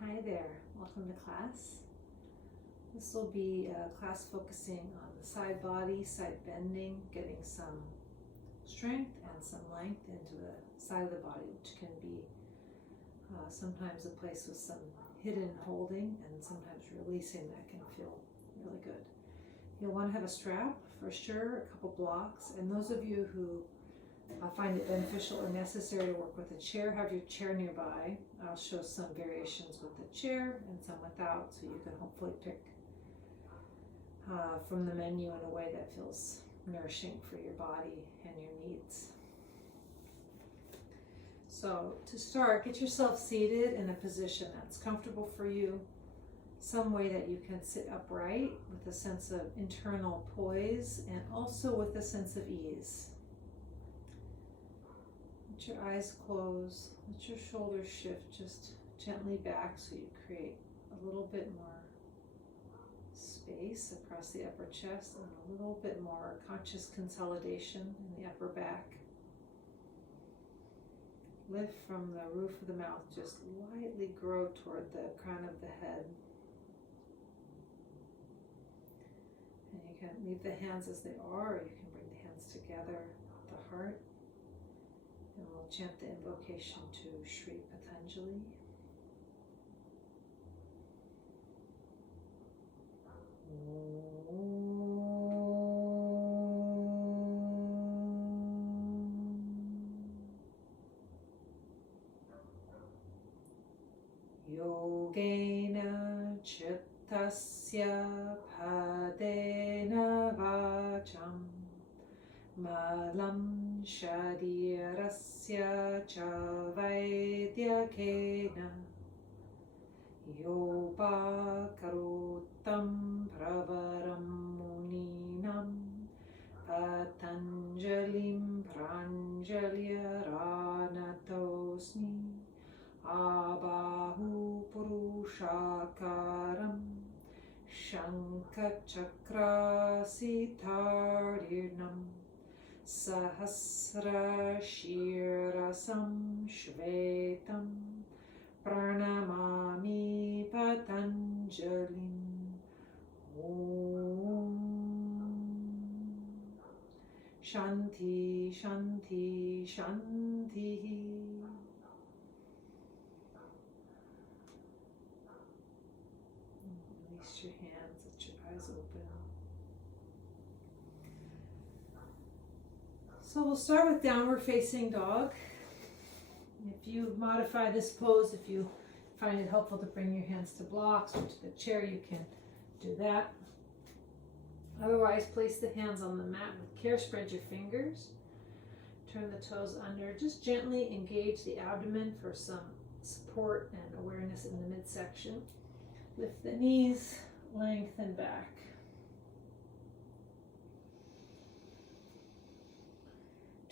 Hi there, welcome to class. This will be a class focusing on the side body, side bending, getting some strength and some length into the side of the body, which can be sometimes a place with some hidden holding and sometimes releasing that can feel really good. You'll want to have a strap for sure, a couple blocks, and those of you who find it beneficial or necessary to work with a chair, have your chair nearby. I'll show some variations with the chair and some without, so you can hopefully pick from the menu in a way that feels nourishing for your body and your needs. So to start, get yourself seated in a position that's comfortable for you, some way that you can sit upright with a sense of internal poise and also with a sense of ease. Let your eyes close, let your shoulders shift just gently back so you create a little bit more space across the upper chest and a little bit more conscious consolidation in the upper back. Lift from the roof of the mouth, just lightly grow toward the crown of the head. And you can leave the hands as they are, or you can bring the hands together at the heart. And we'll chant the invocation to Sri Patanjali. Yogena chittasya padena vacham malam shadirasya cha vaidyakena yopakarotam pravaram muninam patanjalim pranjalyaranatosmi abahu purushakaram shankachakrasitarnam sahasra shirasam shvetam pranamami patanjalim. Om Shanti Shanti Shanti. Release your hands, let your eyes open. So we'll start with downward facing dog. If you modify this pose, if you find it helpful to bring your hands to blocks or to the chair, you can do that. Otherwise, place the hands on the mat with care. Spread your fingers. Turn the toes under. Just gently engage the abdomen for some support and awareness in the midsection. Lift the knees, lengthen back.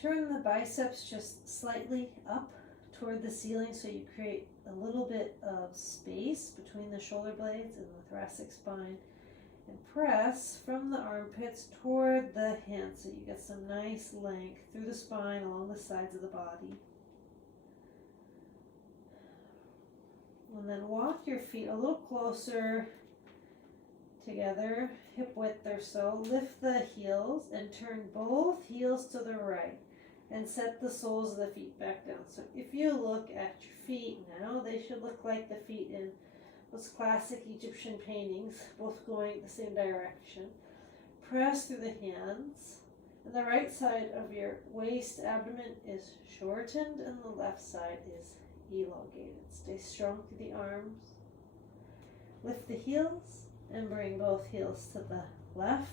Turn the biceps just slightly up toward the ceiling so you create a little bit of space between the shoulder blades and the thoracic spine, and press from the armpits toward the hands so you get some nice length through the spine along the sides of the body. And then walk your feet a little closer together, hip width or so. Lift the heels and turn both heels to the right. And set the soles of the feet back down. So if you look at your feet now, they should look like the feet in those classic Egyptian paintings, both going the same direction. Press through the hands. And the right side of your waist abdomen is shortened and the left side is elongated. Stay strong through the arms. Lift the heels and bring both heels to the left.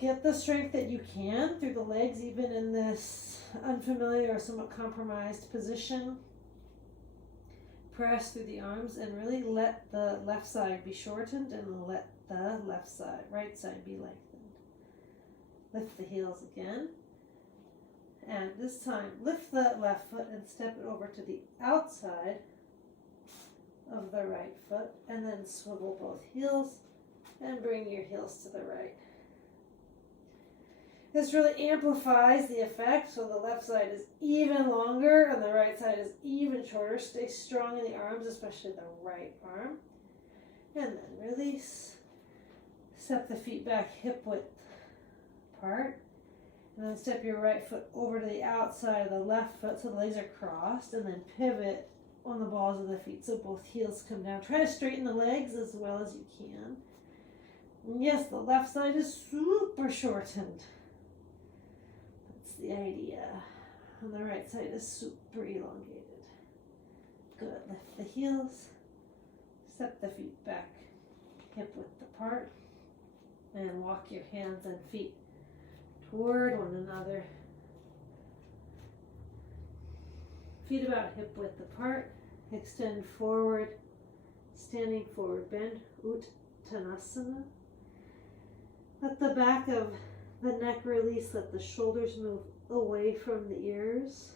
Get the strength that you can through the legs, even in this unfamiliar or somewhat compromised position. Press through the arms and really let the left side be shortened and let the right side be lengthened. Lift the heels again. And this time, lift the left foot and step it over to the outside of the right foot. And then swivel both heels and bring your heels to the right. This really amplifies the effect, so the left side is even longer and the right side is even shorter. Stay strong in the arms, especially the right arm. And then release. Step the feet back hip width apart. And then step your right foot over to the outside of the left foot so the legs are crossed, and then pivot on the balls of the feet so both heels come down. Try to straighten the legs as well as you can. And yes, the left side is super shortened. That's the idea. And the right side is super elongated. Good. Lift the heels. Step the feet back hip width apart. And walk your hands and feet toward one another. Feet about hip width apart. Extend forward, standing forward bend, Uttanasana. Let the back of the neck release, let the shoulders move away from the ears.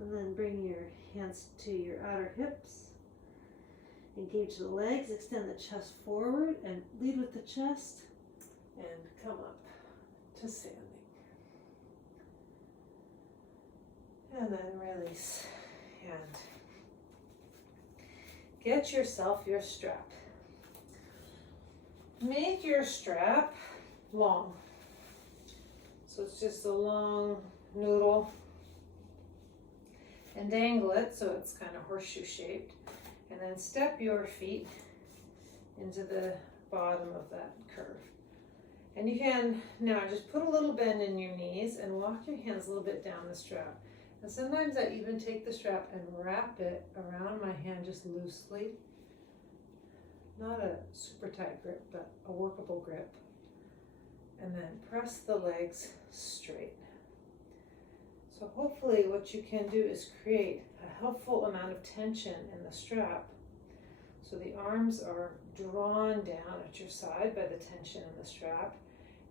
And then bring your hands to your outer hips. Engage the legs, extend the chest forward and lead with the chest. And come up to standing. And then release. And get yourself your strap. Make your strap long. So it's just a long noodle. And dangle it so it's kind of horseshoe shaped. And then step your feet into the bottom of that curve. And you can now just put a little bend in your knees and walk your hands a little bit down the strap. And sometimes I even take the strap and wrap it around my hand just loosely. Not a super tight grip, but a workable grip. And then press the legs straight. So hopefully what you can do is create a helpful amount of tension in the strap. So the arms are drawn down at your side by the tension in the strap,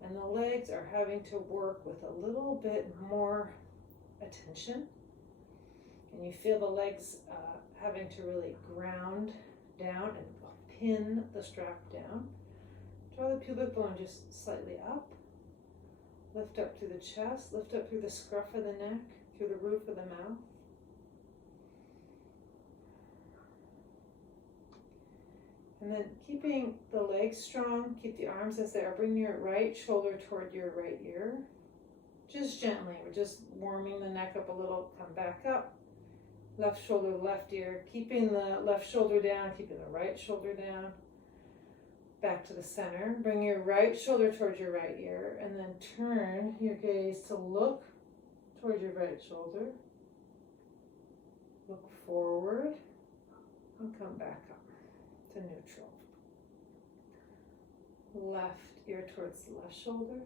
and the legs are having to work with a little bit more attention. And you feel the legs having to really ground down and pin the strap down. Draw the pubic bone just slightly up. Lift up through the chest, lift up through the scruff of the neck, through the roof of the mouth. And then keeping the legs strong, keep the arms as they are. Bring your right shoulder toward your right ear. Just gently, we're just warming the neck up a little, come back up. Left shoulder, left ear, keeping the left shoulder down, keeping the right shoulder down. Back to the center. Bring your right shoulder towards your right ear, and then turn your gaze to look towards your right shoulder. Look forward, and come back up to neutral. Left ear towards the left shoulder.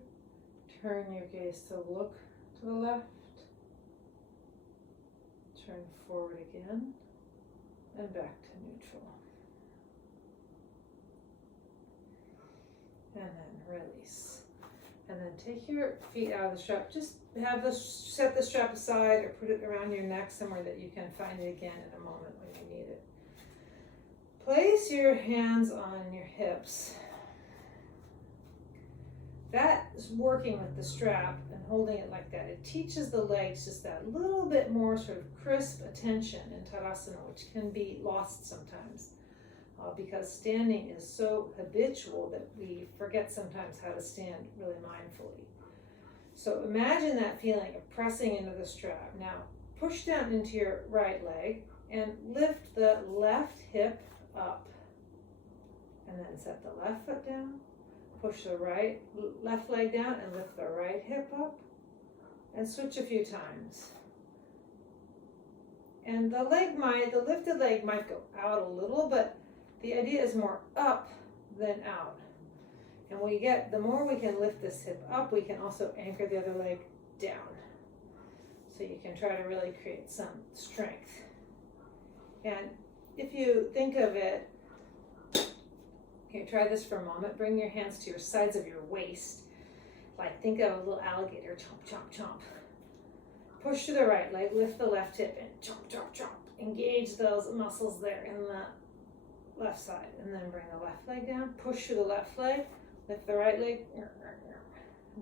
Turn your gaze to look to the left. Turn forward again, and back to neutral. And then release. And then take your feet out of the strap. Just set the strap aside or put it around your neck somewhere that you can find it again in a moment when you need it. Place your hands on your hips. That is working with the strap and holding it like that. It teaches the legs just that little bit more sort of crisp attention in Tadasana, which can be lost sometimes. Because standing is so habitual that we forget sometimes how to stand really mindfully. So imagine that feeling of pressing into the strap. Now push down into your right leg and lift the left hip up. And then set the left foot down. Push the left leg down and lift the right hip up. And switch a few times. And the lifted leg might go out a little, but the idea is more up than out. And the more we can lift this hip up, we can also anchor the other leg down. So you can try to really create some strength. And if you think of it, okay, try this for a moment. Bring your hands to your sides of your waist. Like think of a little alligator, chomp, chomp, chomp. Push to the right leg, lift the left hip and chomp, chomp, chomp. Engage those muscles there in the left side, and then bring the left leg down, push to the left leg, lift the right leg,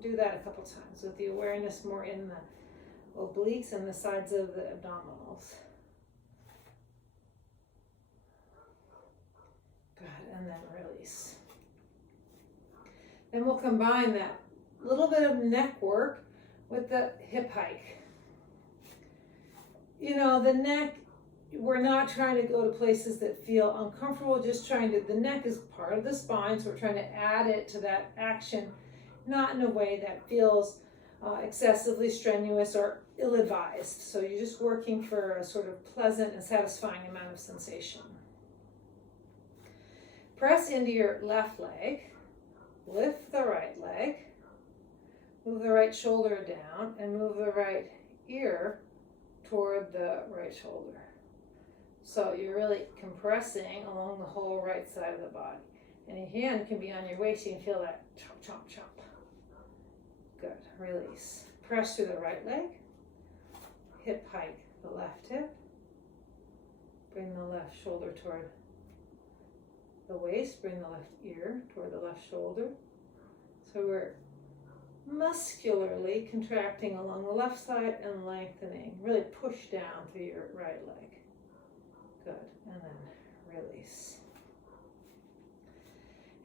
Do that a couple times with the awareness more in the obliques and the sides of the abdominals. Good, and then release. Then we'll combine that little bit of neck work with the hip hike. You know, the neck, we're not trying to go to places that feel uncomfortable, just trying to, the neck is part of the spine, so we're trying to add it to that action, not in a way that feels excessively strenuous or ill-advised. So you're just working for a sort of pleasant and satisfying amount of sensation. Press into your left leg, lift the right leg, move the right shoulder down, and move the right ear toward the right shoulder. So you're really compressing along the whole right side of the body. And your hand can be on your waist, you can feel that chomp, chomp, chomp. Good, release. Press through the right leg, hip hike the left hip, bring the left shoulder toward the waist, bring the left ear toward the left shoulder. So we're muscularly contracting along the left side and lengthening. Really push down through your right leg. Good, and then release.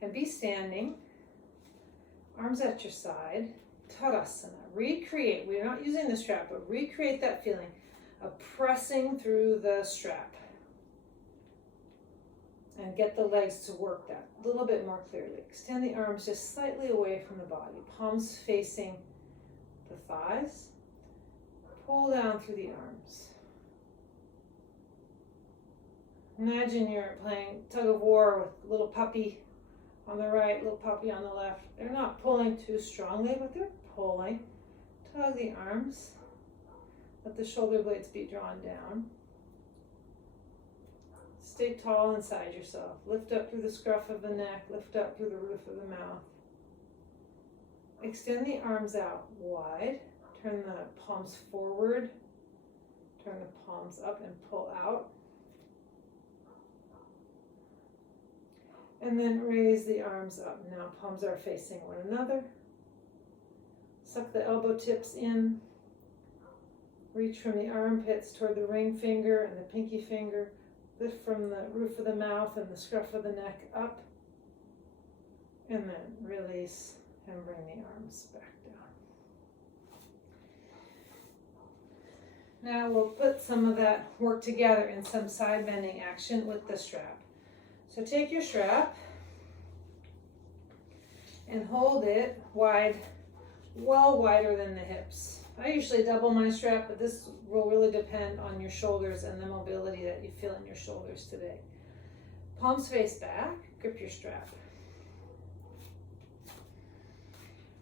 And be standing, arms at your side, Tadasana. Recreate, we're not using the strap, but recreate that feeling of pressing through the strap. And get the legs to work that a little bit more clearly. Extend the arms just slightly away from the body, palms facing the thighs. Pull down through the arms. Imagine you're playing tug of war with little puppy on the right, little puppy on the left. They're not pulling too strongly, but they're pulling. Tug the arms. Let the shoulder blades be drawn down. Stay tall inside yourself. Lift up through the scruff of the neck. Lift up through the roof of the mouth. Extend the arms out wide. Turn the palms forward. Turn the palms up and pull out. And then raise the arms up. Now palms are facing one another. Suck the elbow tips in. Reach from the armpits toward the ring finger and the pinky finger. Lift from the roof of the mouth and the scruff of the neck up. And then release and bring the arms back down. Now we'll put some of that work together in some side bending action with the strap. So take your strap and hold it wide, well wider than the hips. I usually double my strap, but this will really depend on your shoulders and the mobility that you feel in your shoulders today. Palms face back, grip your strap.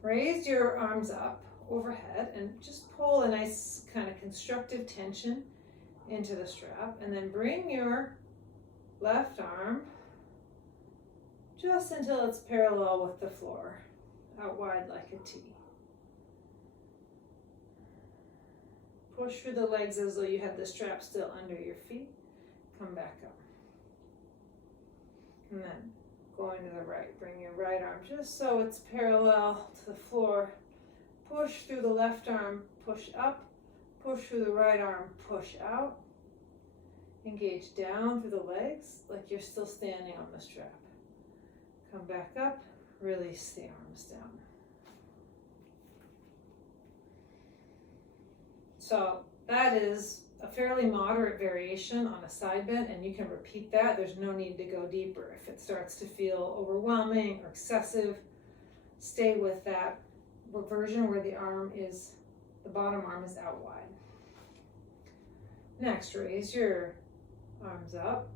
Raise your arms up overhead and just pull a nice kind of constructive tension into the strap, and then bring your left arm just until it's parallel with the floor, out wide like a T. Push through the legs as though you had the strap still under your feet. Come back up. And then going to the right, bring your right arm just so it's parallel to the floor. Push through the left arm, push up. Push through the right arm, push out. Engage down through the legs like you're still standing on the strap. Come back up, release the arms down. So that is a fairly moderate variation on a side bend, and you can repeat that. There's no need to go deeper. If it starts to feel overwhelming or excessive, stay with that version where the bottom arm is out wide. Next, raise your arms up.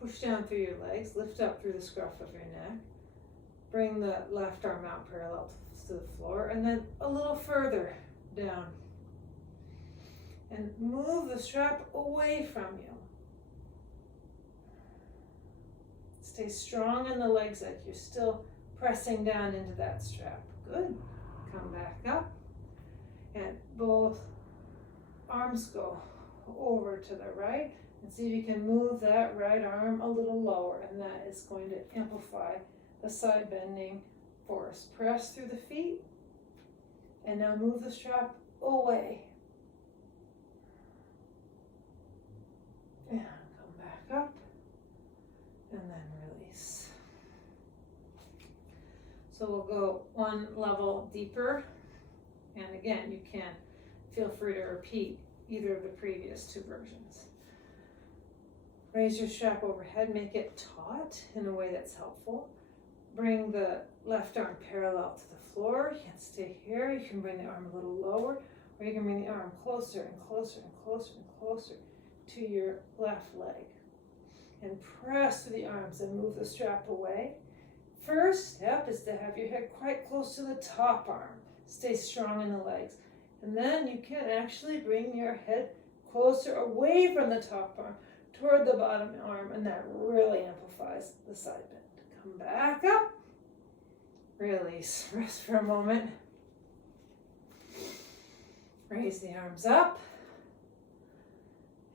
Push down through your legs, lift up through the scruff of your neck. Bring the left arm out parallel to the floor, and then a little further down. And move the strap away from you. Stay strong in the legs like you're still pressing down into that strap. Good. Come back up. And both arms go over to the right. And see if you can move that right arm a little lower. And that is going to amplify the side bending force. Press through the feet. And now move the strap away. And come back up. And then release. So we'll go one level deeper. And again, you can feel free to repeat either of the previous two versions. Raise your strap overhead, make it taut in a way that's helpful. Bring the left arm parallel to the floor. You can stay here. You can bring the arm a little lower, or you can bring the arm closer and closer and closer and closer to your left leg. And press through the arms and move the strap away. First step is to have your head quite close to the top arm. Stay strong in the legs. And then you can actually bring your head closer away from the top arm toward the bottom arm, and that really amplifies the side bend. Come back up. Release. Rest for a moment. Raise the arms up.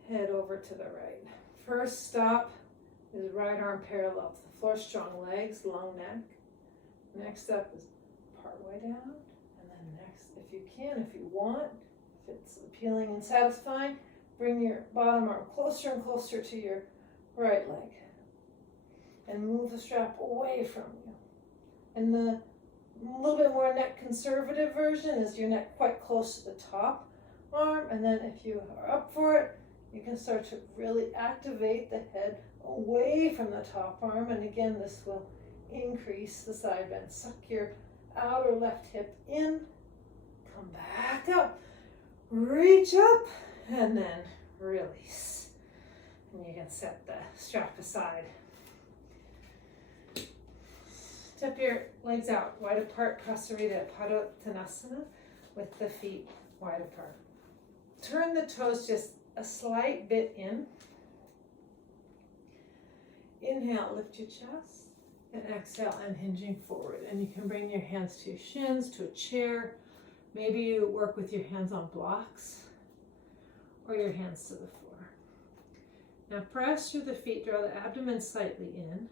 Head over to the right. First stop is right arm parallel to the floor, strong legs, long neck. Next step is part way down. And then next, if you can, if you want, if it's appealing and satisfying, bring your bottom arm closer and closer to your right leg. And move the strap away from you. And the little bit more neck conservative version is your neck quite close to the top arm. And then if you are up for it, you can start to really activate the head away from the top arm. And again, this will increase the side bend. Suck your outer left hip in. Come back up. Reach up. And then release. And you can set the strap aside. Step your legs out, wide apart, Prasarita Padottanasana, with the feet wide apart. Turn the toes just a slight bit in. Inhale, lift your chest, and exhale, unhinging forward. And you can bring your hands to your shins, to a chair. Maybe you work with your hands on blocks, or your hands to the floor. Now press through the feet, draw the abdomen slightly in.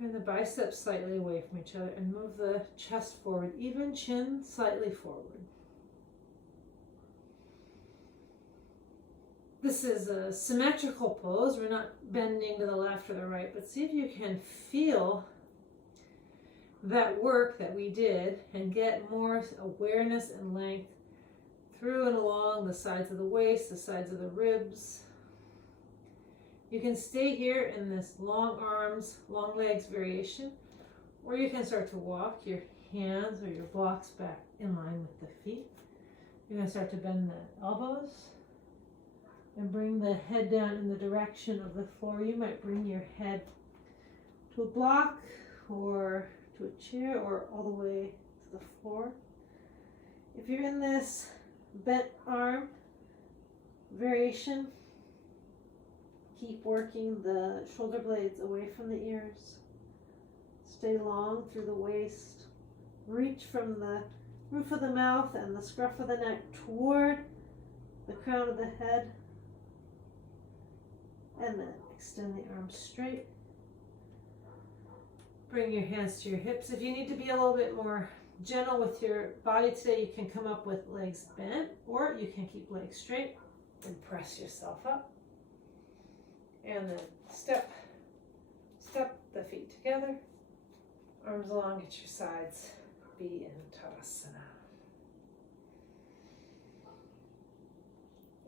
Turn the biceps slightly away from each other and move the chest forward, even chin slightly forward. This is a symmetrical pose. We're not bending to the left or the right, but see if you can feel that work that we did and get more awareness and length through and along the sides of the waist, the sides of the ribs. You can stay here in this long arms, long legs variation, or you can start to walk your hands or your blocks back in line with the feet. You're going to start to bend the elbows and bring the head down in the direction of the floor. You might bring your head to a block or to a chair or all the way to the floor. If you're in this bent arm variation, keep working the shoulder blades away from the ears. Stay long through the waist. Reach from the roof of the mouth and the scruff of the neck toward the crown of the head. And then extend the arms straight. Bring your hands to your hips. If you need to be a little bit more gentle with your body today, you can come up with legs bent, or you can keep legs straight and press yourself up. And then step the feet together, arms along at your sides, be in Tadasana.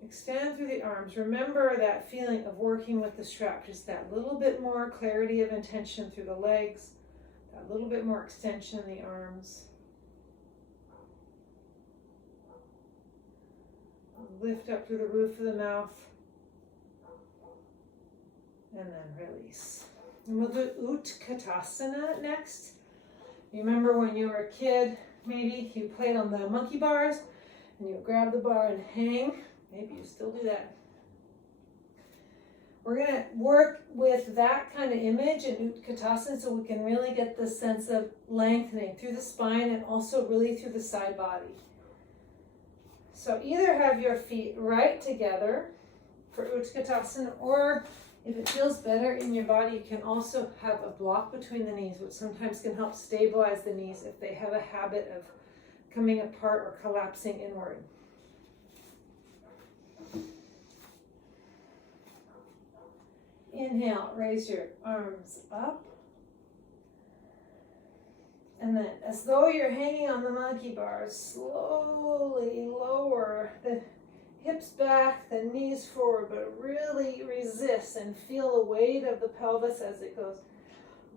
Extend through the arms. Remember that feeling of working with the strap, just that little bit more clarity of intention through the legs, that little bit more extension in the arms. Lift up through the roof of the mouth. And then release. And we'll do Utkatasana next. You remember when you were a kid, maybe you played on the monkey bars and you grab the bar and hang. Maybe you still do that. We're going to work with that kind of image in Utkatasana so we can really get the sense of lengthening through the spine and also really through the side body. So either have your feet right together for Utkatasana, or If it feels better in your body, you can also have a block between the knees, which sometimes can help stabilize the knees if they have a habit of coming apart or collapsing inward. Inhale, raise your arms up. And then, as though you're hanging on the monkey bars, slowly lower the hips back, the knees forward, but really resist and feel the weight of the pelvis as it goes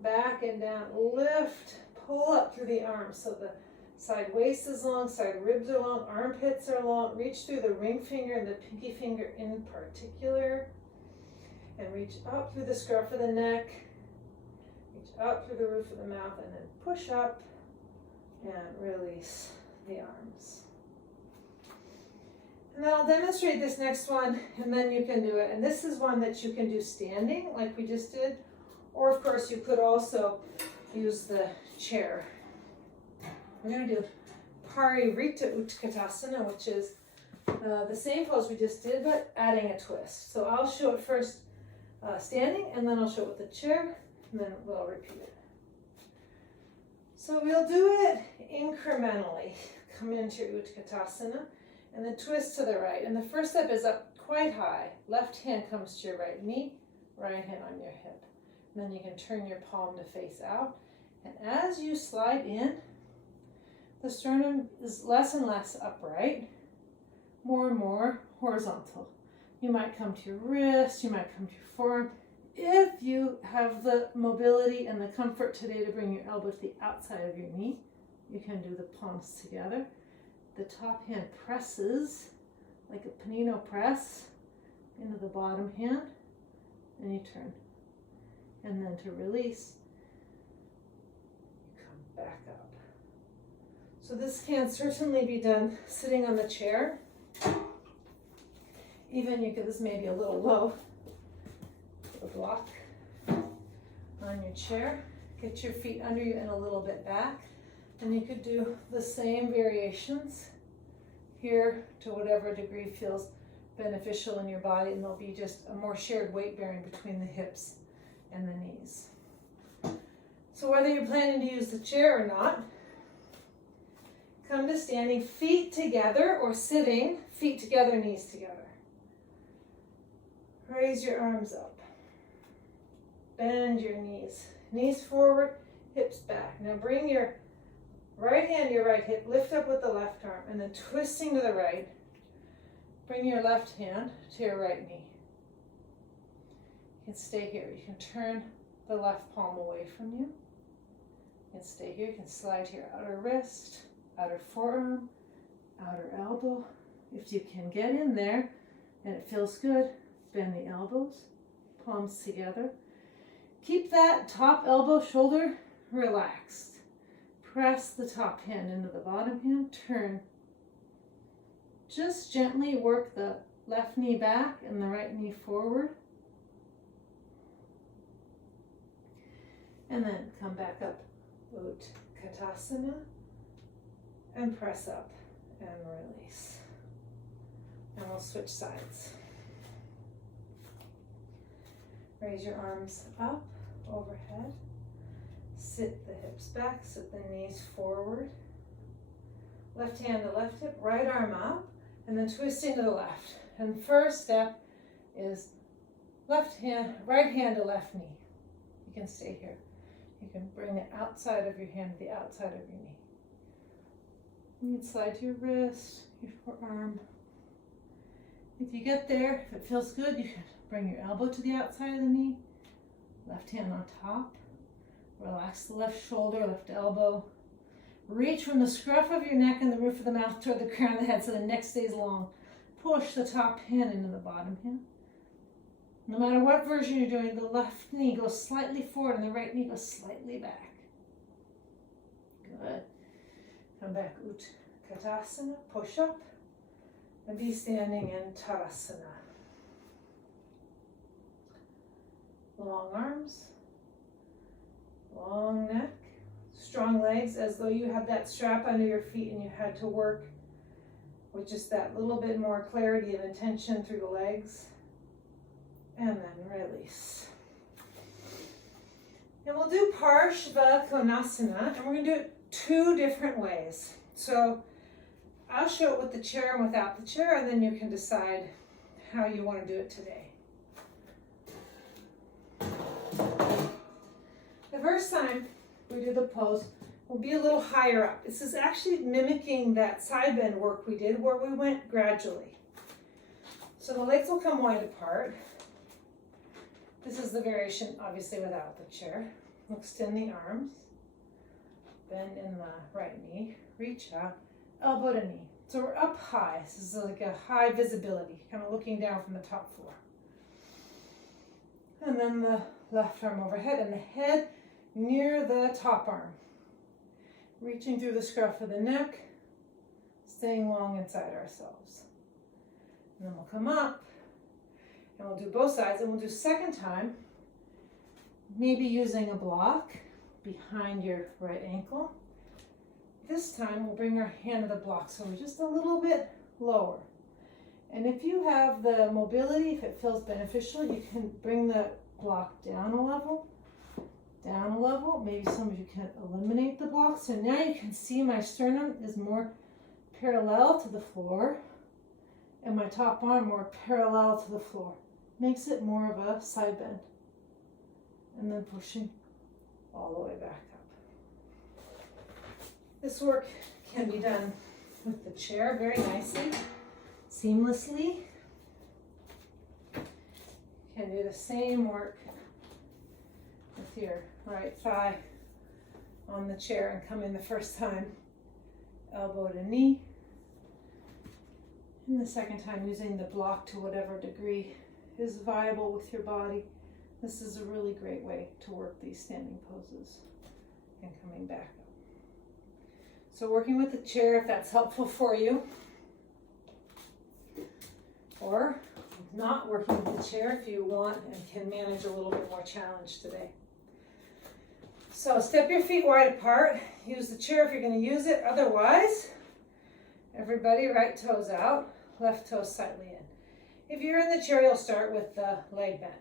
back and down. Lift, pull up through the arms so the side waist is long, side ribs are long, armpits are long. Reach through the ring finger and the pinky finger in particular. And reach up through the scruff of the neck. Reach up through the roof of the mouth and then push up and release the arms. And then I'll demonstrate this next one and then you can do it. And this is one that you can do standing like we just did. Or of course you could also use the chair. We're going to do Paririta Utkatasana, which is the same pose we just did, but adding a twist. So I'll show it first standing, and then I'll show it with the chair, and then we'll repeat it. So we'll do it incrementally. Come into your Utkatasana, and then twist to the right. And the first step is up quite high. Left hand comes to your right knee, right hand on your hip. And then you can turn your palm to face out. And as you slide in, the sternum is less and less upright, more and more horizontal. You might come to your wrist, you might come to your forearm. If you have the mobility and the comfort today to bring your elbow to the outside of your knee, you can do the palms together. The top hand presses like a panino press into the bottom hand, and you turn. And then to release, you come back up. So this can certainly be done sitting on the chair. Even you could, this may be a little low, a block on your chair. Get your feet under you and a little bit back. And you could do the same variations here to whatever degree feels beneficial in your body, and there'll be just a more shared weight bearing between the hips and the knees. So whether you're planning to use the chair or not, come to standing, feet together, or sitting, feet together, knees together. Raise your arms up. Bend your knees. Knees forward, hips back. Now bring your right hand to your right hip, lift up with the left arm, and then twisting to the right, bring your left hand to your right knee. You can stay here. You can turn the left palm away from you. You can stay here. You can slide to your outer wrist, outer forearm, outer elbow. If you can get in there and it feels good, bend the elbows, palms together. Keep that top elbow, shoulder relaxed. Press the top hand into the bottom hand, turn. Just gently work the left knee back and the right knee forward. And then come back up, Utkatasana, and press up and release. And we'll switch sides. Raise your arms up, overhead. Sit the hips back, sit the knees forward. Left hand to left hip, right arm up, and then twisting to the left. And first step is left hand, right hand to left knee. You can stay here. You can bring the outside of your hand to the outside of your knee. You can slide to your wrist, your forearm. If you get there, if it feels good, you can bring your elbow to the outside of the knee. Left hand on top. Relax the left shoulder, left elbow. Reach from the scruff of your neck and the roof of the mouth toward the crown of the head so the neck stays long. Push the top hand into the bottom hand. No matter what version you're doing, the left knee goes slightly forward and the right knee goes slightly back. Good. Come back, Utkatasana, push up, and be standing in Tadasana. Long arms, long neck, strong legs, as though you had that strap under your feet and you had to work with just that little bit more clarity of intention through the legs. and then release. And we'll do Parshva Konasana, and we're going to do it 2 different ways. So I'll show it with the chair and without the chair, and then you can decide how you want to do it today. The first time we do the pose, we'll be a little higher up. This is actually mimicking that side bend work we did where we went gradually. So the legs will come wide apart. This is the variation, obviously, without the chair. We'll extend the arms, bend in the right knee, reach out, elbow to knee. So we're up high. This is like a high visibility, kind of looking down from the top floor. And then the left arm overhead and the head near the top arm. Reaching through the scruff of the neck, staying long inside ourselves. And then we'll come up, and we'll do both sides, and we'll do second time, maybe using a block behind your right ankle. This time we'll bring our hand to the block, so we're just a little bit lower. And if you have the mobility, if it feels beneficial, you can bring the block down a level. Maybe some of you can eliminate the block. So now you can see my sternum is more parallel to the floor and my top arm more parallel to the floor. Makes it more of a side bend. And then pushing all the way back up. This work can be done with the chair very nicely, seamlessly. You can do the same work with your right thigh on the chair and come in the first time, elbow to knee. And the second time using the block to whatever degree is viable with your body. This is a really great way to work these standing poses and coming back up. So working with the chair, if that's helpful for you, or not working with the chair if you want and can manage a little bit more challenge today. So step your feet wide apart. Use the chair if you're going to use it. Otherwise, everybody right toes out, left toe slightly in. If you're in the chair, you'll start with the leg bent.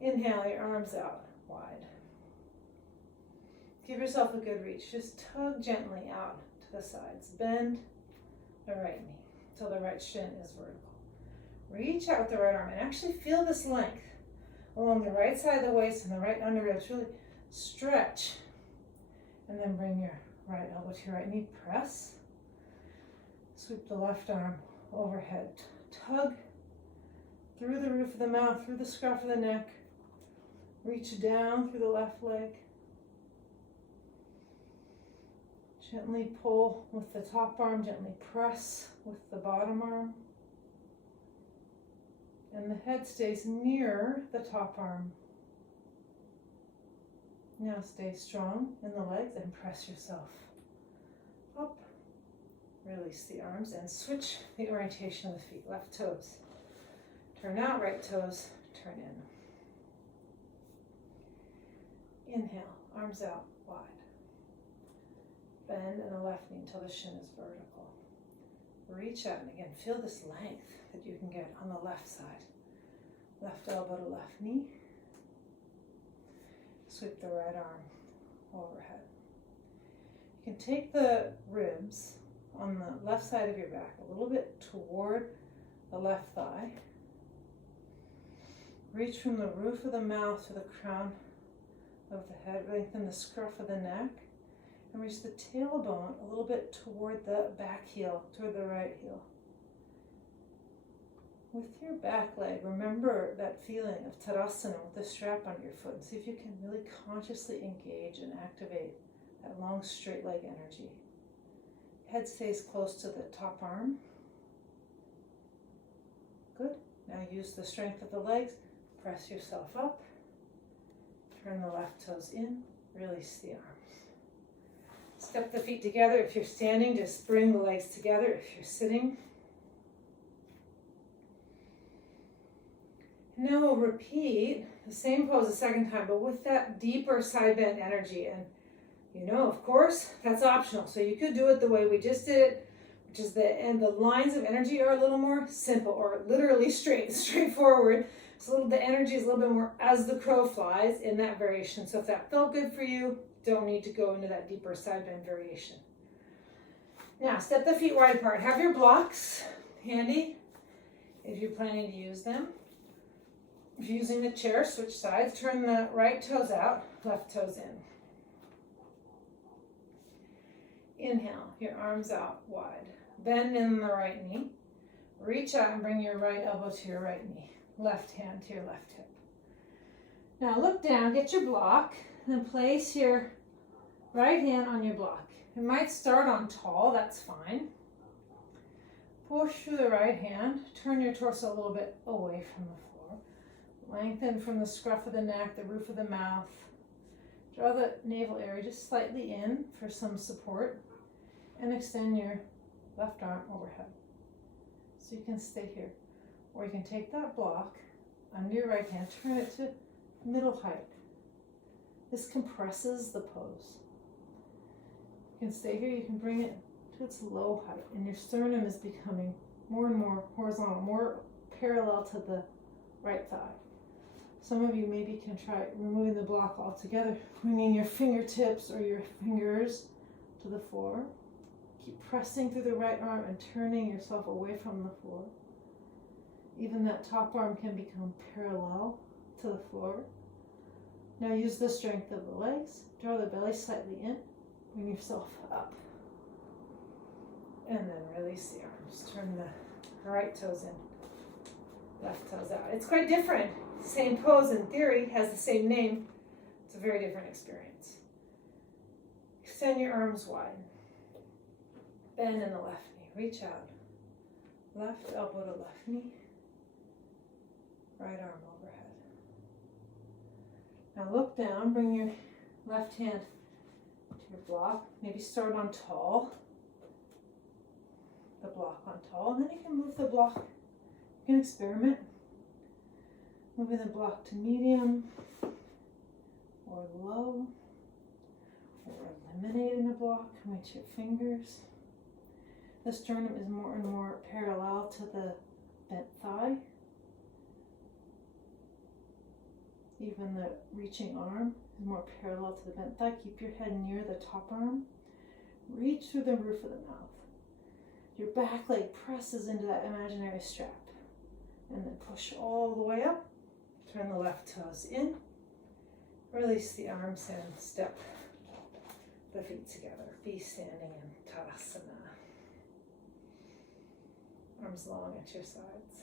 Inhale, your arms out wide. Give yourself a good reach. Just tug gently out to the sides. Bend the right knee till the right shin is vertical. Reach out with the right arm and actually feel this length along the right side of the waist and the right under ribs. Really stretch. And then bring your right elbow to your right knee. Press. Sweep the left arm overhead. Tug through the roof of the mouth, through the scruff of the neck. Reach down through the left leg. Gently pull with the top arm, gently press with the bottom arm. And the head stays near the top arm. Now stay strong in the legs and press yourself up. Release the arms and switch the orientation of the feet. Left toes turn out, right toes turn in. Inhale, arms out wide. Bend in the left knee until the shin is vertical. Reach out and again, feel this length that you can get on the left side. Left elbow to left knee. Sweep the right arm overhead. You can take the ribs on the left side of your back a little bit toward the left thigh. Reach from the roof of the mouth to the crown of the head. Lengthen the scruff of the neck. And reach the tailbone a little bit toward the back heel, toward the right heel. With your back leg, remember that feeling of Tadasana with the strap on your foot. And see if you can really consciously engage and activate that long straight leg energy. Head stays close to the top arm. Good. Now use the strength of the legs. Press yourself up. Turn the left toes in. Release the arms. Step the feet together. If you're standing, just bring the legs together. If you're sitting. And now we'll repeat the same pose a second time, but with that deeper side bend energy. And you know, of course, that's optional. So you could do it the way we just did it, which is and the lines of energy are a little more simple, or literally straightforward. So the energy is a little bit more as the crow flies in that variation. So if that felt good for you, don't need to go into that deeper side bend variation. Now, step the feet wide apart. Have your blocks handy if you're planning to use them. If you're using the chair, switch sides. Turn the right toes out, left toes in. Inhale, your arms out wide. Bend in the right knee. Reach out and bring your right elbow to your right knee. Left hand to your left hip. Now look down, get your block, and then place your right hand on your block. You might start on tall, that's fine. Push through the right hand, turn your torso a little bit away from the floor. Lengthen from the scruff of the neck, the roof of the mouth. Draw the navel area just slightly in for some support, and extend your left arm overhead. So you can stay here. Or you can take that block under your right hand, turn it to middle height. This compresses the pose. You can stay here, you can bring it to its low height, and your sternum is becoming more and more horizontal, more parallel to the right thigh. Some of you maybe can try removing the block altogether, bringing your fingertips or your fingers to the floor. Keep pressing through the right arm and turning yourself away from the floor. Even that top arm can become parallel to the floor. Now use the strength of the legs. Draw the belly slightly in. Bring yourself up. And then release the arms. Turn the right toes in, left toes out. It's quite different. Same pose in theory, has the same name. It's a very different experience. Extend your arms wide. Bend in the left knee. Reach out. Left elbow to left knee. Right arm overhead. Now look down, bring your left hand to your block. Maybe start on tall. The block on tall, and then you can move the block. You can experiment. Moving the block to medium or low, or eliminating the block, coming to your fingers. The sternum is more and more parallel to the bent thigh. Even the reaching arm is more parallel to the bent thigh. Keep your head near the top arm. Reach through the roof of the mouth. Your back leg presses into that imaginary strap. And then push all the way up. Turn the left toes in. Release the arms and step the feet together. Be standing in Tadasana. Arms long at your sides.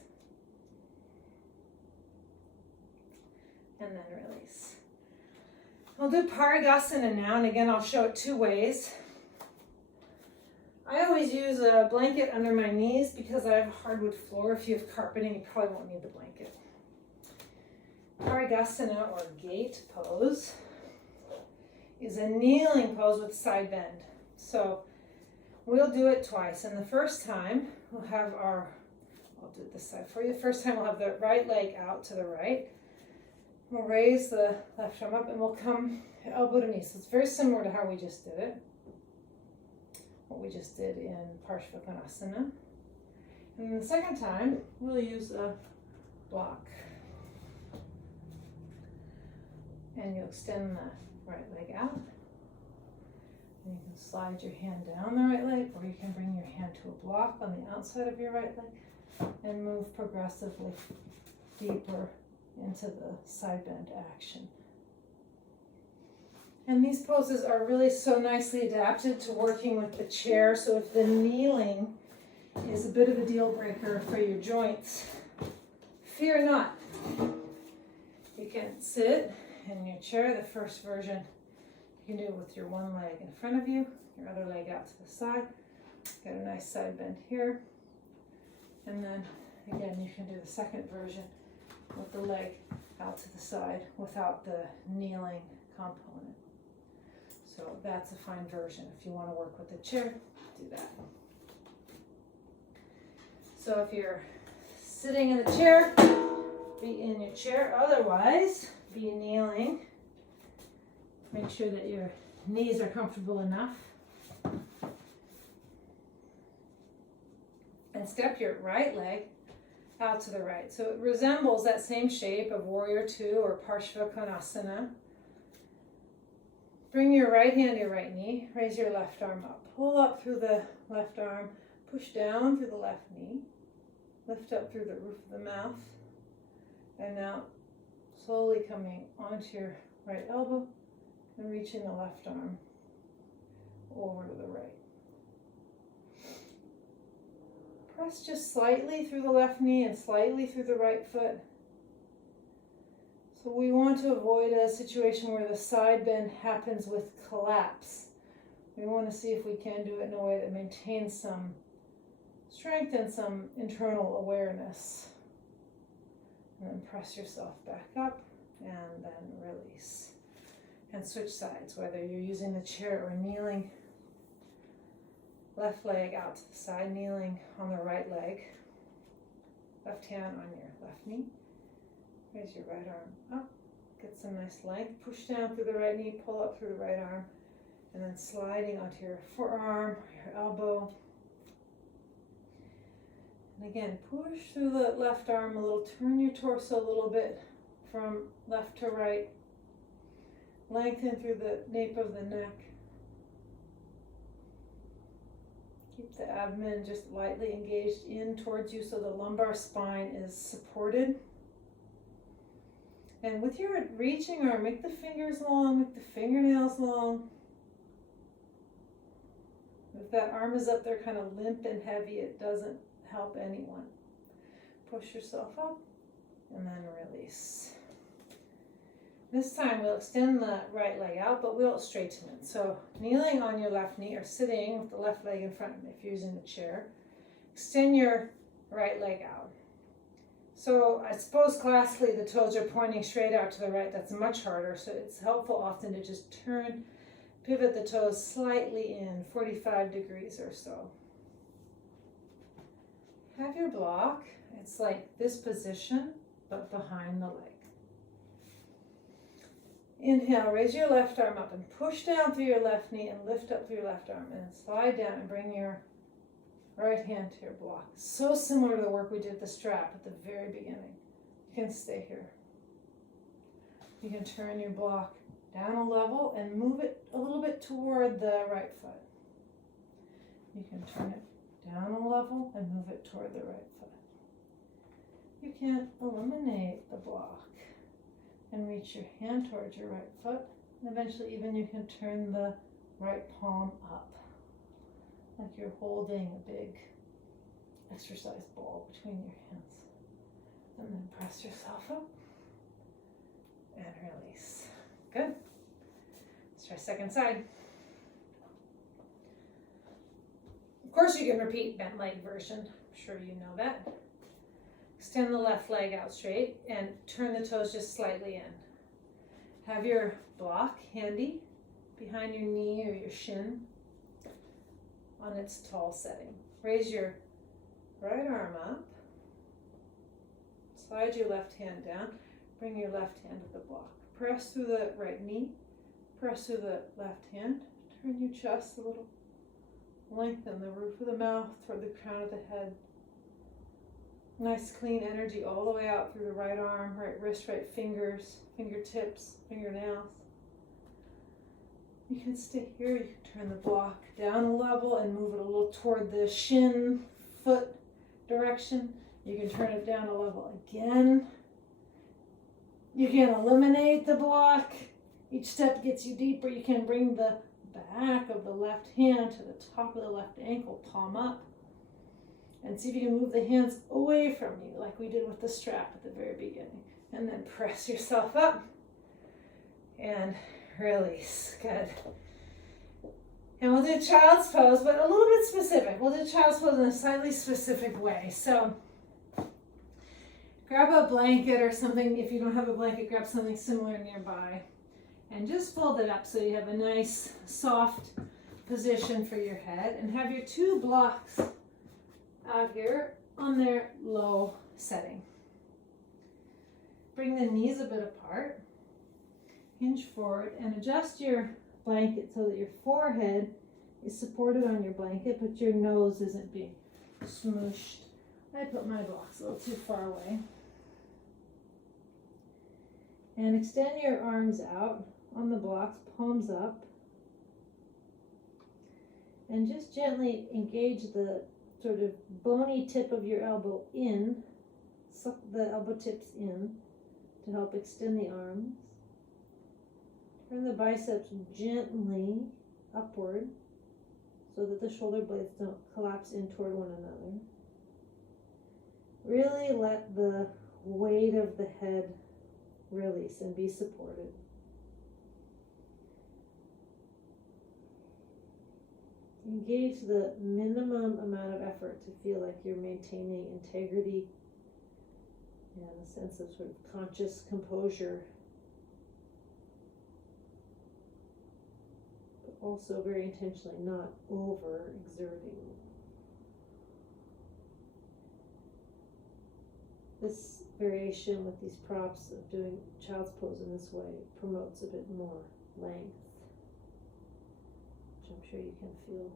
And then release. We'll do Parigasana now, and again I'll show it two ways. I always use a blanket under my knees because I have a hardwood floor. If you have carpeting, you probably won't need the blanket. Parigasana, or gate pose, is a kneeling pose with side bend. So we'll do it twice, and the first time we'll have I'll do it this side for you. The first time we'll have the right leg out to the right. We'll raise the left arm up and we'll come elbow to knee. So it's very similar to how we just did it. What we just did in Parshvakonasana. And then the second time, we'll use a block. And you'll extend the right leg out. And you can slide your hand down the right leg, or you can bring your hand to a block on the outside of your right leg and move progressively deeper into the side bend action. And these poses are really so nicely adapted to working with the chair. So if the kneeling is a bit of a deal breaker for your joints, fear not. You can sit in your chair. The first version, you can do it with your one leg in front of you, your other leg out to the side. Got a nice side bend here. And then again, you can do the second version with the leg out to the side without the kneeling component. So that's a fine version. If you want to work with the chair, do that. So if you're sitting in the chair, be in your chair. Otherwise, be kneeling. Make sure that your knees are comfortable enough. and step your right leg out to the right. So it resembles that same shape of Warrior Two or Parshva Konasana. Bring your right hand to your right knee, raise your left arm up. Pull up through the left arm, push down through the left knee, lift up through the roof of the mouth, and now slowly coming onto your right elbow and reaching the left arm over to the right. Press just slightly through the left knee and slightly through the right foot. So we want to avoid a situation where the side bend happens with collapse. We want to see if we can do it in a way that maintains some strength and some internal awareness. And then press yourself back up and then release. And switch sides, whether you're using the chair or kneeling. Left leg out to the side, kneeling on the right leg. Left hand on your left knee. Raise your right arm up. Get some nice length. Push down through the right knee, pull up through the right arm. And then sliding onto your forearm, your elbow. And again, push through the left arm a little. Turn your torso a little bit from left to right. Lengthen through the nape of the neck. Keep the abdomen just lightly engaged in towards you so the lumbar spine is supported. And with your reaching arm, make the fingers long, make the fingernails long. If that arm is up there kind of limp and heavy, it doesn't help anyone. Push yourself up and then release. This time we'll extend the right leg out, but we'll straighten it. So kneeling on your left knee or sitting with the left leg in front of you if you're using the chair. Extend your right leg out. So I suppose classically the toes are pointing straight out to the right. That's much harder. So it's helpful often to just pivot the toes slightly in 45 degrees or so. Have your block. It's like this position, but behind the leg. Inhale, raise your left arm up and push down through your left knee and lift up through your left arm and slide down and bring your right hand to your block. So similar to the work we did at the strap at the very beginning. You can stay here. You can turn your block down a level and move it a little bit toward the right foot. You can turn it down a level and move it toward the right foot. You can eliminate the block and reach your hand towards your right foot, and eventually even you can turn the right palm up, like you're holding a big exercise ball between your hands. And then press yourself up and release. Good. Let's try second side. Of course you can repeat bent leg version. I'm sure you know that. Extend the left leg out straight and turn the toes just slightly in. Have your block handy behind your knee or your shin on its tall setting. Raise your right arm up. Slide your left hand down. Bring your left hand to the block. Press through the right knee. Press through the left hand. Turn your chest a little. Lengthen the roof of the mouth toward the crown of the head. Nice clean energy all the way out through the right arm, right wrist, right fingers, fingertips, fingernails. You can stay here. You can turn the block down a level and move it a little toward the shin, foot direction. You can turn it down a level again. You can eliminate the block. Each step gets you deeper. You can bring the back of the left hand to the top of the left ankle, palm up. And see if you can move the hands away from you like we did with the strap at the very beginning. And then press yourself up and release. Good. And we'll do child's pose, but a little bit specific. We'll do child's pose in a slightly specific way. So grab a blanket or something. If you don't have a blanket, grab something similar nearby. And just fold it up so you have a nice, soft position for your head. And have your two blocks out here on their low setting. Bring the knees a bit apart, hinge forward, and adjust your blanket so that your forehead is supported on your blanket, but your nose isn't being smooshed. I put my blocks a little too far away. And extend your arms out on the blocks, palms up. And just gently engage the sort of bony tip of your elbow in, suck the elbow tips in to help extend the arms. Turn the biceps gently upward so that the shoulder blades don't collapse in toward one another. Really let the weight of the head release and be supported. Engage the minimum amount of effort to feel like you're maintaining integrity and a sense of sort of conscious composure, but also very intentionally not over exerting. This variation with these props of doing child's pose in this way promotes a bit more length, which I'm sure you can feel.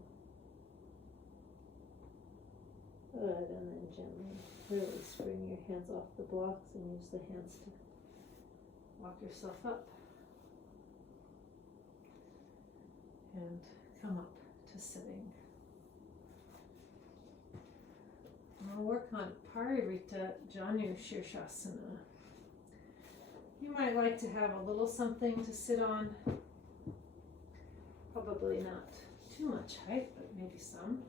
Good, and then gently release. Bring your hands off the blocks and use the hands to walk yourself up. And come up to sitting. We'll work on Parivrita Janu Shirshasana. You might like to have a little something to sit on. Probably not too much height, but maybe some.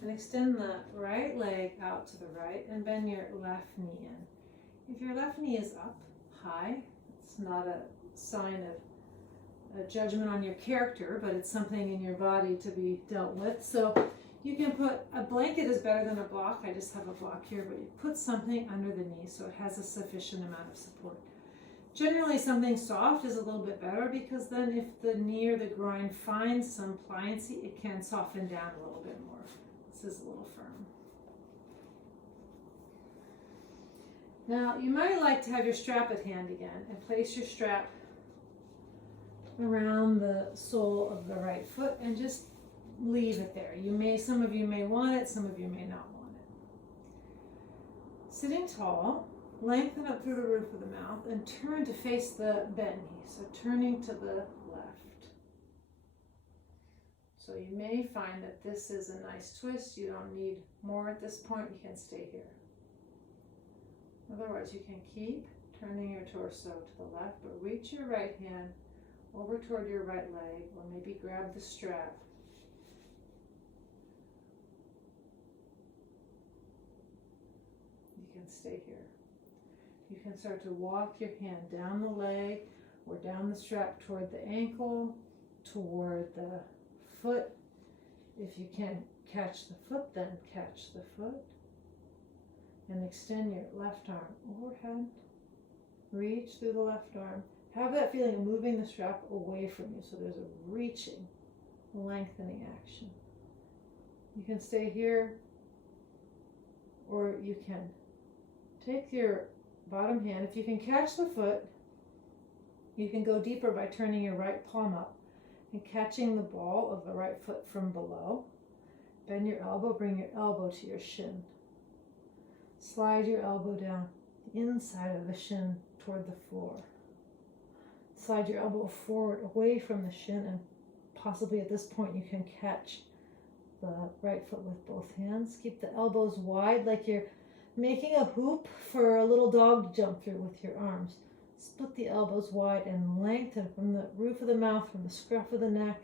And extend the right leg out to the right and bend your left knee in. If your left knee is up high, it's not a sign of a judgment on your character, but it's something in your body to be dealt with. So you can put a blanket is better than a block. I just have a block here, but you put something under the knee so it has a sufficient amount of support. Generally, something soft is a little bit better because then if the knee or the groin finds some pliancy, it can soften down a little bit more. This is a little firm. Now, you might like to have your strap at hand again and place your strap around the sole of the right foot and just leave it there. Some of you may want it, some of you may not want it. Sitting tall, lengthen up through the roof of the mouth and turn to face the bent knee. So turning to the left. So you may find that this is a nice twist. You don't need more at this point. You can stay here. Otherwise, you can keep turning your torso to the left, but reach your right hand over toward your right leg, or maybe grab the strap. You can stay here. You can start to walk your hand down the leg or down the strap toward the ankle, toward the foot. If you can catch the foot, then catch the foot. And extend your left arm overhead. Reach through the left arm. Have that feeling of moving the strap away from you. So there's a reaching, lengthening action. You can stay here, or you can take your bottom hand. If you can catch the foot, you can go deeper by turning your right palm up and catching the ball of the right foot from below. Bend your elbow, bring your elbow to your shin. Slide your elbow down the inside of the shin toward the floor. Slide your elbow forward away from the shin, and possibly at this point you can catch the right foot with both hands. Keep the elbows wide like you're making a hoop for a little dog to jump through with your arms. Split the elbows wide and lengthen from the roof of the mouth, from the scruff of the neck,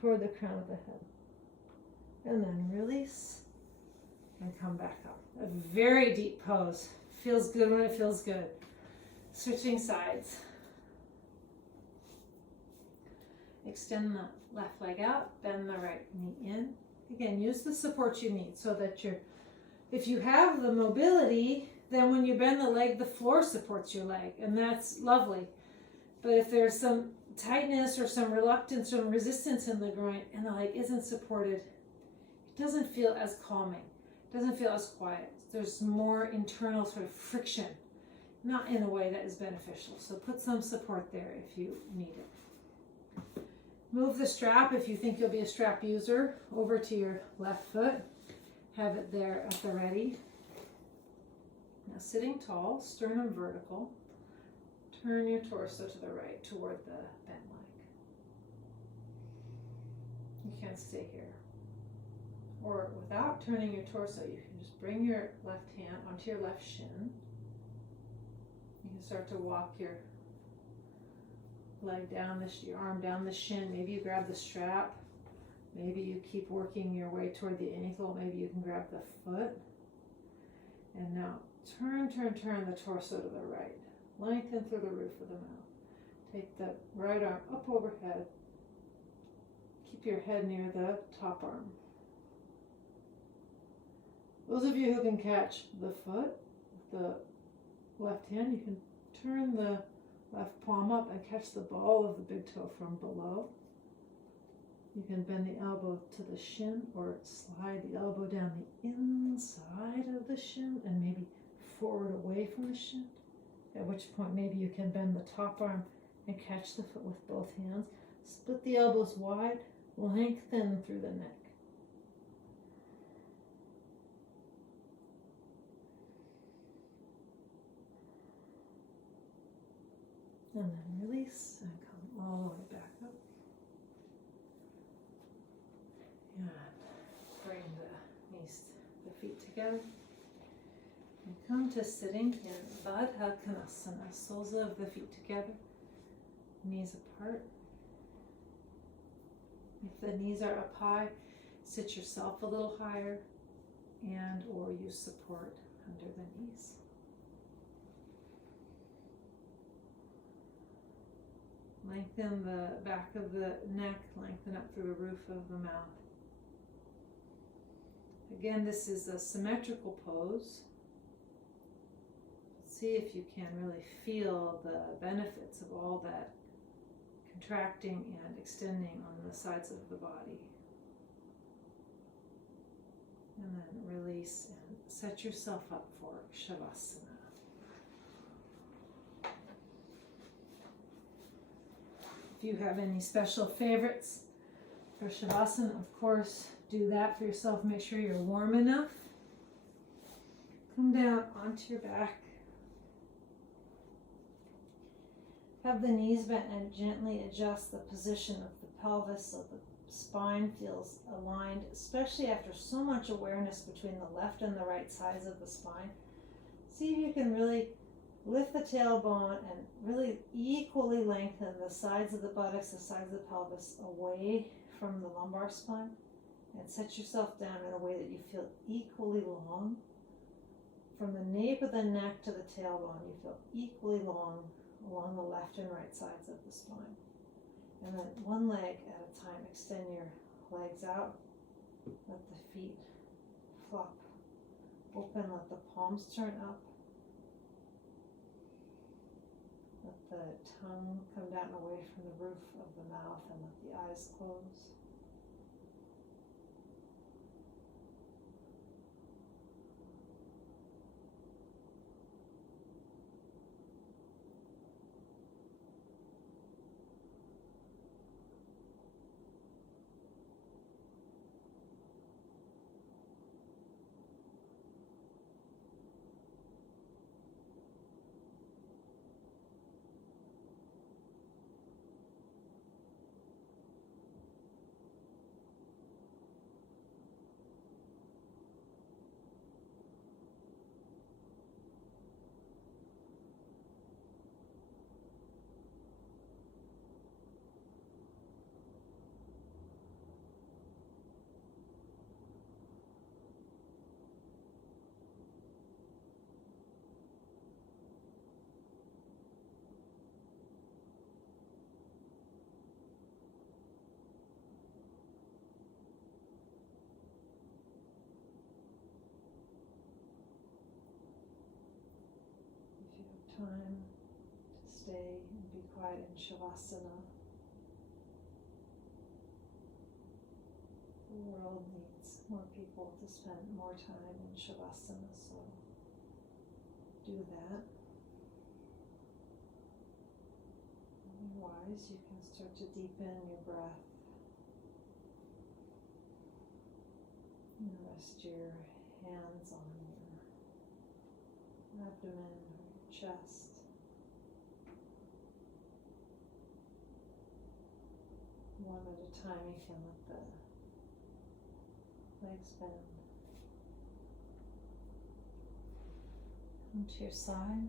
toward the crown of the head. And then release and come back up. A very deep pose. Feels good when it feels good. Switching sides. Extend the left leg out, bend the right knee in. Again, use the support you need so that if you have the mobility, then when you bend the leg, the floor supports your leg, and that's lovely. But if there's some tightness or some reluctance or resistance in the groin and the leg isn't supported, it doesn't feel as calming. It doesn't feel as quiet. There's more internal sort of friction, not in a way that is beneficial. So put some support there if you need it. Move the strap, if you think you'll be a strap user, over to your left foot. have it there at the ready. Now sitting tall, sternum vertical, turn your torso to the right toward the bent leg. You can stay here. Or without turning your torso, you can just bring your left hand onto your left shin. You can start to walk your leg down, your arm down the shin. Maybe you grab the strap. Maybe you keep working your way toward the ankle. Maybe you can grab the foot. And now turn the torso to the right. Lengthen through the roof of the mouth. Take the right arm up overhead. Keep your head near the top arm. Those of you who can catch the foot with the left hand, you can turn the left palm up and catch the ball of the big toe from below. You can bend the elbow to the shin or slide the elbow down the inside of the shin and maybe forward away from the shin. At which point maybe you can bend the top arm and catch the foot with both hands. Split the elbows wide, lengthen through the neck. And then release and come all the way back up. And bring the knees, the feet together. And come to sitting in Baddha Konasana, soles of the feet together, knees apart. If the knees are up high, sit yourself a little higher and or use support under the knees. Lengthen the back of the neck, lengthen up through the roof of the mouth. Again, this is a symmetrical pose. See if you can really feel the benefits of all that contracting and extending on the sides of the body. And then release and set yourself up for Shavasana. If you have any special favorites for Shavasana, of course, do that for yourself. Make sure you're warm enough. Come down onto your back. Have the knees bent and gently adjust the position of the pelvis so the spine feels aligned, especially after so much awareness between the left and the right sides of the spine. See if you can really lift the tailbone and really equally lengthen the sides of the buttocks, the sides of the pelvis away from the lumbar spine, and set yourself down in a way that you feel equally long. From the nape of the neck to the tailbone, you feel equally long along the left and right sides of the spine. And then one leg at a time, extend your legs out, let the feet flop open, let the palms turn up. Let the tongue come down away from the roof of the mouth and let the eyes close. Time to stay and be quiet in Shavasana. The world needs more people to spend more time in Shavasana, so do that. Otherwise, you can start to deepen your breath. And rest your hands on your abdomen or your chest. One at a time, you can let the legs bend. Come to your side.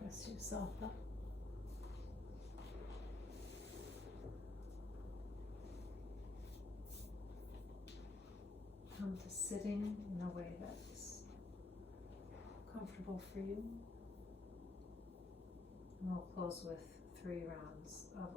Press yourself up. Come to sitting in a way that's comfortable for you. And we'll close with 3 rounds of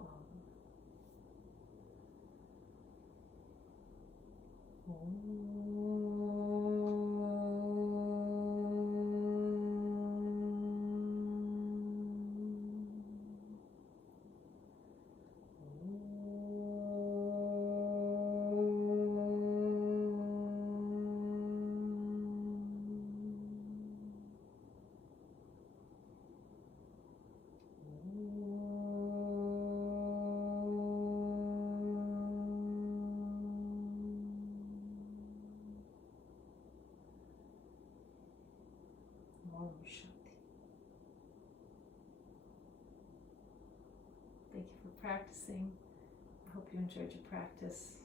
Thank you for practicing. I hope you enjoyed your practice.